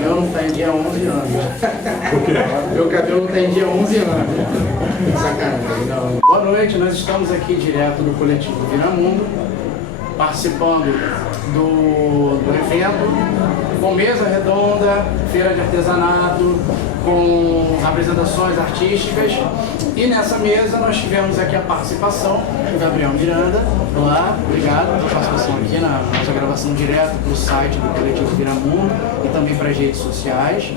Meu não tem dia 11 anos. Por quê? Meu cabelo não tem dia 11 anos. Sacanagem. Não. Boa noite, nós estamos aqui direto do Coletivo Viramundo, participando do evento, com mesa redonda, feira de artesanato, com apresentações artísticas. E nessa mesa nós tivemos aqui a participação do Gabriel Miranda. Olá, obrigado pela participação aqui na nossa gravação direto para o site do Coletivo Viramundo e também para as redes sociais.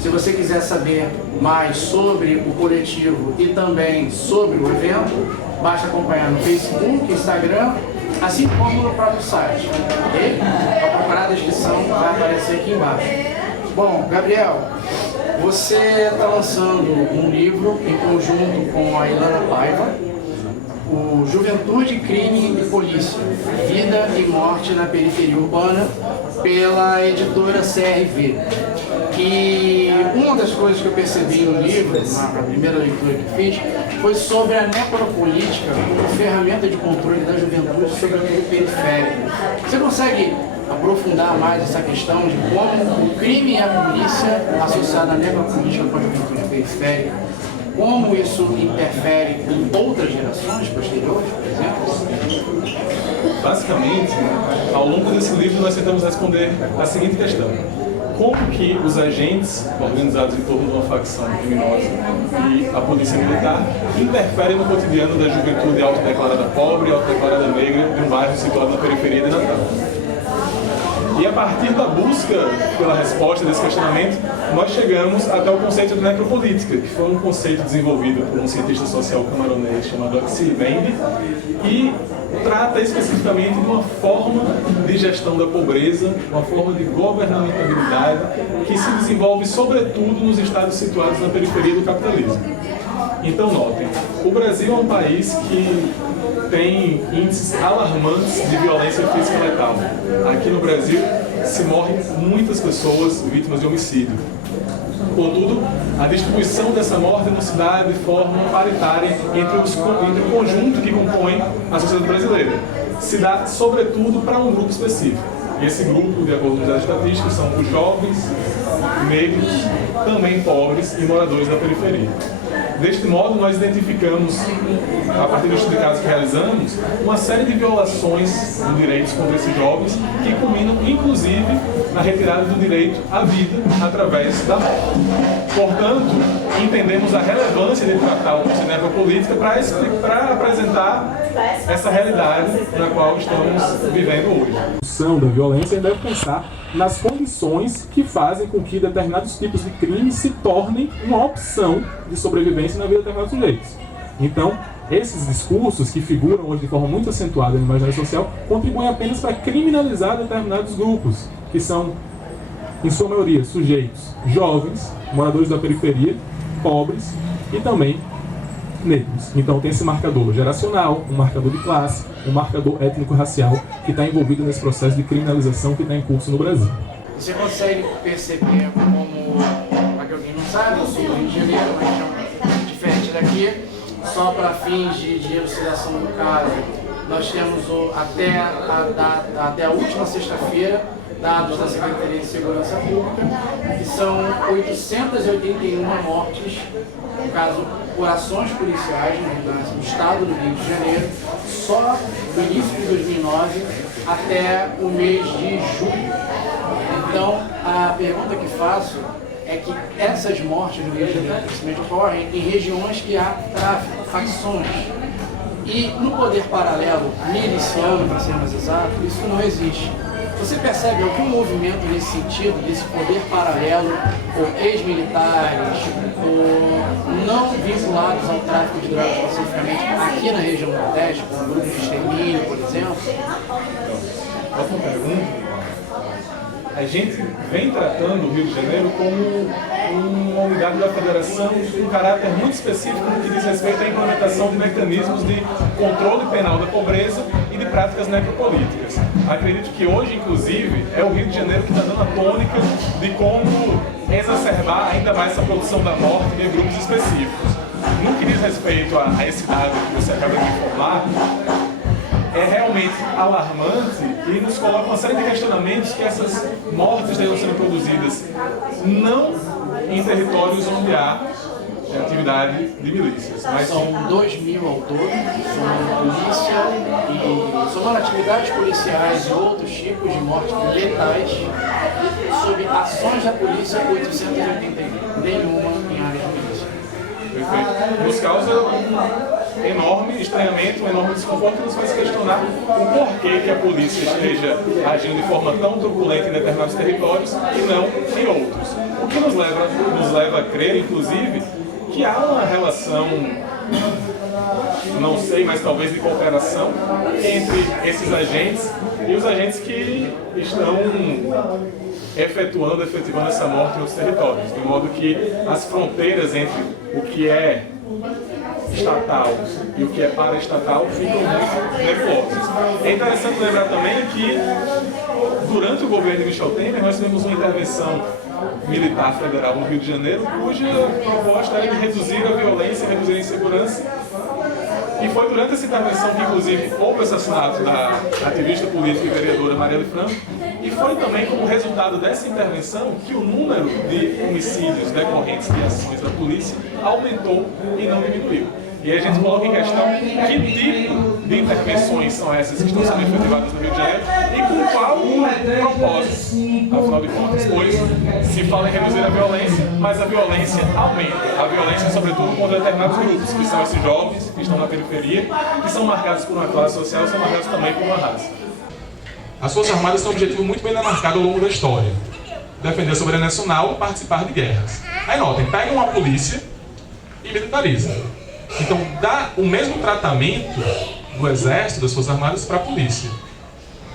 Se você quiser saber mais sobre o coletivo e também sobre o evento, basta acompanhar no Facebook, Instagram, assim como no próprio site, ok? Para procurar a descrição, vai aparecer aqui embaixo. Bom, Gabriel, você está lançando um livro em conjunto com a Ilana Paiva, o Juventude, Crime e Polícia, Vida e Morte na Periferia Urbana, pela editora CRV. E uma das coisas que eu percebi no livro, na primeira leitura que fiz, foi sobre a necropolítica como ferramenta de controle da juventude sobre a meio periférica. Você consegue aprofundar mais essa questão de como o crime e a polícia associada à necropolítica com a juventude periférica, como isso interfere em outras gerações posteriores, por exemplo? Basicamente, ao longo desse livro nós tentamos responder a seguinte questão: como que os agentes organizados em torno de uma facção criminosa e a polícia militar interferem no cotidiano da juventude autodeclarada pobre e autodeclarada negra de um bairro situado na periferia de Natal. E a partir da busca pela resposta desse questionamento, nós chegamos até o conceito de necropolítica, que foi um conceito desenvolvido por um cientista social camaronês chamado Axel Bembe, e trata especificamente de uma forma de gestão da pobreza, uma forma de governabilidade que se desenvolve sobretudo nos estados situados na periferia do capitalismo. Então notem, o Brasil é um país que tem índices alarmantes de violência física letal. Aqui no Brasil se morrem muitas pessoas vítimas de homicídio. Contudo, a distribuição dessa morte não se dá de forma paritária entre o conjunto que compõe a sociedade brasileira. Se dá, sobretudo, para um grupo específico. E esse grupo, de acordo com as estatísticas, são os jovens, negros, também pobres e moradores da periferia. Deste modo, nós identificamos, a partir dos estudos de casos que realizamos, uma série de violações de direitos contra esses jovens que culminam, inclusive, na retirada do direito à vida através da morte. Portanto, entendemos a relevância de tratar o conceito de necropolítica para apresentar essa realidade na qual estamos vivendo hoje. A discussão da violência deve pensar nas condições que fazem com que determinados tipos de crimes se tornem uma opção de sobrevivência na vida de determinados sujeitos. Então, esses discursos que figuram hoje de forma muito acentuada no imaginário social contribuem apenas para criminalizar determinados grupos, que são, em sua maioria, sujeitos jovens, moradores da periferia, pobres e também negros. Então tem esse marcador geracional, um marcador de classe, um marcador étnico-racial que está envolvido nesse processo de criminalização que está em curso no Brasil. Você consegue perceber como, para que alguém não sabe, eu sou do Rio de Janeiro, uma região diferente daqui, só para fins de elucidação do caso, nós temos até a última sexta-feira dados da Secretaria de Segurança Pública, que são 881 mortes, no caso, por ações policiais no estado do Rio de Janeiro, só do início de 2009 até o mês de julho. Então, a pergunta que faço é que essas mortes no Rio de Janeiro, principalmente, ocorrem em regiões que há tráfico, facções. E no poder paralelo miliciano, para ser mais exato, isso não existe. Você percebe algum movimento nesse sentido, desse poder paralelo, ou ex-militares, ou não vinculados ao tráfico de drogas especificamente aqui na região Nordeste, como grupos de extermínio, por exemplo? Próxima pergunta. A gente vem tratando o Rio de Janeiro como uma unidade da federação com um caráter muito específico no que diz respeito à implementação de mecanismos de controle penal da pobreza e de práticas necropolíticas. Acredito que hoje, inclusive, é o Rio de Janeiro que está dando a tônica de como exacerbar ainda mais essa produção da morte de grupos específicos. no que diz respeito a esse dado que você acaba de informar, é realmente alarmante e nos coloca uma série de questionamentos que essas mortes estão sendo produzidas não em territórios onde há atividade de milícias. Mas são 2.000 ao todo, somando polícia e somando atividades policiais e outros tipos de mortes letais, sob ações da polícia, 881, nenhuma em área de milícia. Perfeito. Nos causa um enorme estranhamento, um enorme desconforto, que nos faz questionar o porquê que a polícia esteja agindo de forma tão turbulenta em determinados territórios e não em outros. O que nos leva a crer, inclusive, que há uma relação, não sei, mas talvez de cooperação entre esses agentes e os agentes que estão efetivando essa morte em outros territórios, de modo que as fronteiras entre o que é estatal e o que é paraestatal ficam muito nebulosas. É interessante lembrar também que durante o governo de Michel Temer nós tivemos uma intervenção militar federal no Rio de Janeiro, cuja proposta era de reduzir a violência, reduzir a insegurança. E foi durante essa intervenção que, inclusive, houve o assassinato da ativista política e vereadora Marielle Franco, e foi também como resultado dessa intervenção que o número de homicídios decorrentes de ações da polícia aumentou e não diminuiu. E aí a gente coloca em questão que tipo de intervenções são essas que estão sendo efetivadas no Rio de Janeiro e com qual propósito, afinal de contas, pois se fala em reduzir a violência, mas a violência aumenta. A violência, sobretudo, contra determinados grupos, que são esses jovens que estão na periferia, que são marcados por uma classe social, são marcados também por uma raça. As Forças Armadas têm um objetivo muito bem demarcado ao longo da história: defender a soberania nacional e participar de guerras. Aí notem, pegam uma polícia e militarizam. Então dá o mesmo tratamento do Exército, das Forças Armadas, para a polícia.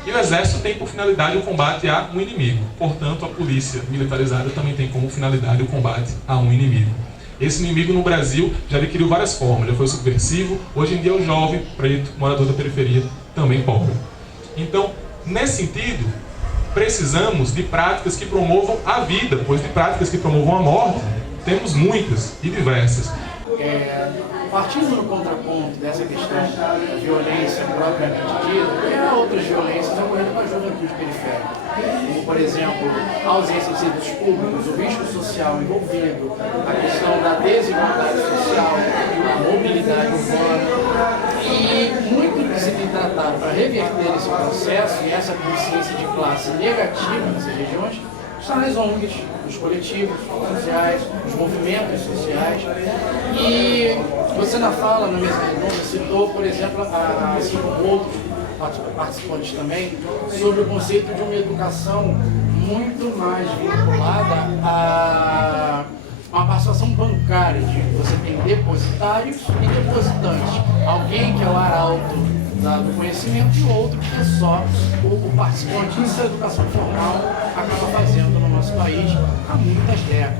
E o Exército tem por finalidade o combate a um inimigo. Portanto, a polícia militarizada também tem como finalidade o combate a um inimigo. Esse inimigo no Brasil já adquiriu várias formas, já foi subversivo, hoje em dia é o jovem, preto, morador da periferia, também pobre. Então, nesse sentido, precisamos de práticas que promovam a vida, pois de práticas que promovam a morte, temos muitas e diversas. Partindo no contraponto dessa questão da violência propriamente dita, há outras violências ocorrendo com a juventude periférica, como, por exemplo, a ausência de serviços públicos, o risco social envolvido, a questão da desigualdade social, a mobilidade urbana, e muito que se tem tratado para reverter esse processo e essa consciência de classe negativa nessas regiões está nas ONGs, nos coletivos sociais, nos movimentos sociais. E você na fala, na mesa redonda, citou, por exemplo, assim como outros participantes também, sobre o conceito de uma educação muito mais vinculada a uma participação bancária, de você tem depositários e depositantes. Alguém que é o arauto do conhecimento e outro que é só o participante da educação formal acaba fazendo no nosso país há muitas décadas.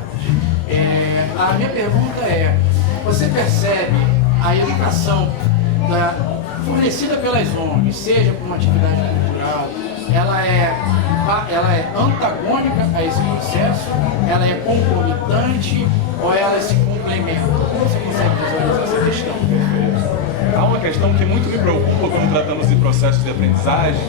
A minha pergunta é, você percebe a educação fornecida pelas ONGs, seja por uma atividade cultural, ela é antagônica a esse processo, ela é concomitante ou ela se complementa? Como você consegue visualizar essa questão? Há uma questão que muito me preocupa quando tratamos de processos de aprendizagem,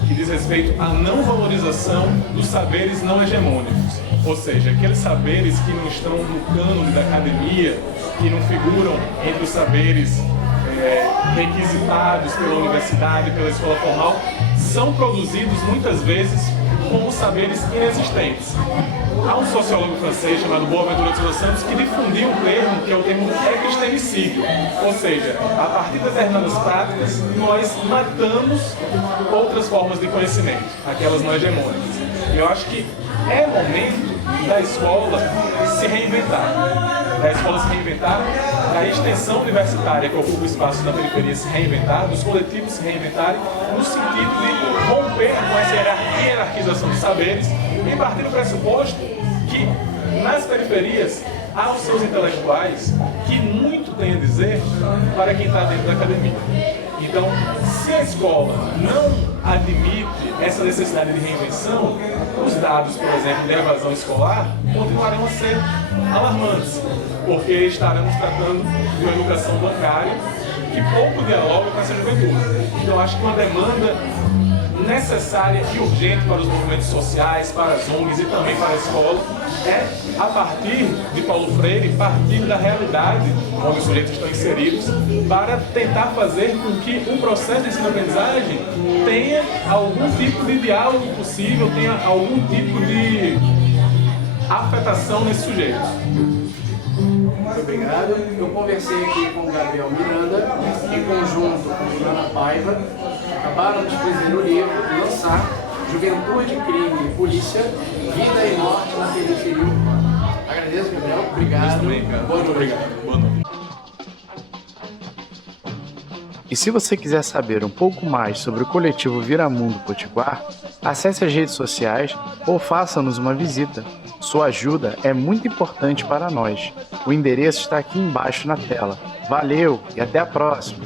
que diz respeito à não valorização dos saberes não hegemônicos, ou seja, aqueles saberes que não estão no cânone da academia, que não figuram entre os saberes requisitados pela universidade, pela escola formal, são produzidos muitas vezes como saberes inexistentes. Há um sociólogo francês chamado Boaventura de Souza Santos que difundiu um termo que é o termo epistemicídio, ou seja, a partir de determinadas práticas nós matamos outras formas de conhecimento, aquelas não hegemônicas. Eu acho que é momento da escola se reinventar. Da escola se reinventar, da extensão universitária que ocupa o espaço na periferia se reinventar, dos coletivos se reinventarem, no sentido de romper com essa hierarquização de saberes e partir do pressuposto que nas periferias há os seus intelectuais que muito tem a dizer para quem está dentro da academia. Então, se a escola não admite essa necessidade de reinvenção, os dados, por exemplo, de evasão escolar continuarão a ser alarmantes, porque estaremos tratando de uma educação bancária que pouco dialoga com essa juventude. Então, acho que uma demanda necessária e urgente para os movimentos sociais, para as ONGs e também para a escola é, a partir de Paulo Freire, partir da realidade onde os sujeitos estão inseridos, para tentar fazer com que o processo de ensino-aprendizagem tenha algum tipo de diálogo possível, tenha algum tipo de afetação nesses sujeitos. Muito obrigado. Eu conversei aqui com o Gabriel Miranda, em conjunto com Juliana Paiva, acabaram de escrever o livro e lançar Juventude, Crime e Polícia, Vida e Morte na Periferia Urbana. Agradeço, Gabriel. Obrigado. Também, cara. Boa noite. Obrigado. Boa noite. E se você quiser saber um pouco mais sobre o coletivo Viramundo Potiguar, acesse as redes sociais ou faça-nos uma visita. Sua ajuda é muito importante para nós. O endereço está aqui embaixo na tela. Valeu e até a próxima!